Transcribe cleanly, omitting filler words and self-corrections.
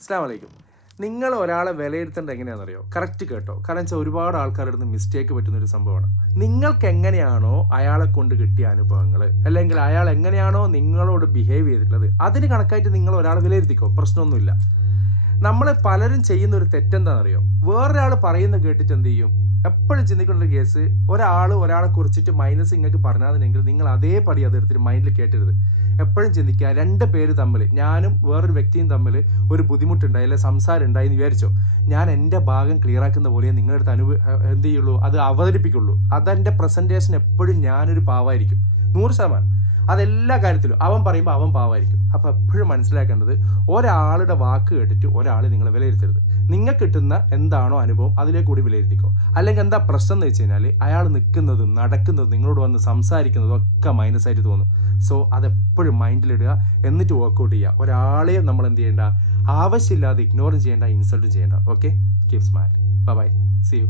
അസ്സലാമു അലൈക്കും. നിങ്ങൾ ഒരാളെ വിലയിരുത്തേണ്ടത് എങ്ങനെയാണെന്നറിയോ? കറക്റ്റ് കേട്ടോ. കാരണം വെച്ചാൽ ഒരുപാട് ആൾക്കാരുടെ അടുത്ത് മിസ്റ്റേക്ക് പറ്റുന്ന ഒരു സംഭവമാണ്. നിങ്ങൾക്ക് എങ്ങനെയാണോ അയാളെ കൊണ്ട് കിട്ടിയ അനുഭവങ്ങൾ, അല്ലെങ്കിൽ അയാൾ എങ്ങനെയാണോ നിങ്ങളോട് ബിഹേവ് ചെയ്തിട്ടുള്ളത്, അതിന് കണക്കായിട്ട് നിങ്ങൾ ഒരാളെ വിലയിരുത്തിക്കോ, പ്രശ്നമൊന്നുമില്ല. നമ്മൾ പലരും ചെയ്യുന്ന ഒരു തെറ്റെന്താണെന്നറിയോ? വേറൊരാൾ പറയുന്നത് കേട്ടിട്ട് എന്ത് ചെയ്യും? എപ്പോഴും ചിന്തിക്കേണ്ട ഒരു കേസ്, ഒരാളെ കുറിച്ചിട്ട് മൈനസ് നിങ്ങൾക്ക് പറഞ്ഞാൽ നിങ്ങൾ അതേപടി അതെടുത്തിട്ട് മൈൻഡിൽ കേട്ടരുത്. എപ്പോഴും ചിന്തിക്കുക, രണ്ട് പേര് തമ്മിൽ, ഞാനും വേറൊരു വ്യക്തിയും തമ്മിൽ ഒരു ബുദ്ധിമുട്ടുണ്ടായി, അല്ലെങ്കിൽ സംസാരം ഉണ്ടായി എന്ന് വിചാരിച്ചോ, ഞാൻ എൻ്റെ ഭാഗം ക്ലിയർ ആക്കുന്ന പോലെ നിങ്ങളുടെ അടുത്ത് എന്ത് ചെയ്യുള്ളൂ, അത് അവതരിപ്പിക്കുള്ളൂ. അതെൻ്റെ പ്രസൻറ്റേഷൻ എപ്പോഴും ഞാനൊരു പാവായിരിക്കും, 100%. അതെല്ലാ കാര്യത്തിലും അവൻ പറയുമ്പോൾ അവൻ പാവായിരിക്കും. അപ്പോൾ എപ്പോഴും മനസ്സിലാക്കേണ്ടത്, ഒരാളുടെ വാക്ക് കേട്ടിട്ട് ഒരാൾ നിങ്ങളെ വിലയിരുത്തരുത്. നിങ്ങൾക്ക് കിട്ടുന്ന എന്താണോ അനുഭവം അതിലേക്ക് കൂടി വിലയിരുത്തിക്കോ. അല്ലെങ്കിൽ എന്താ പ്രശ്നം എന്ന് വെച്ച് കഴിഞ്ഞാൽ, അയാൾ നിൽക്കുന്നതും നടക്കുന്നതും നിങ്ങളോട് വന്ന് സംസാരിക്കുന്നതും ഒക്കെ മൈനസായിട്ട് തോന്നും. സോ അതെപ്പോഴും മൈൻഡിലിടുക, എന്നിട്ട് വർക്കൗട്ട് ചെയ്യുക. ഒരാളെയും നമ്മൾ എന്ത് ചെയ്യേണ്ട, ആവശ്യമില്ലാതെ ഇഗ്നോറും ചെയ്യേണ്ട, ഇൻസൾട്ടും ചെയ്യേണ്ട. Okay, keep smile. Bye, see U.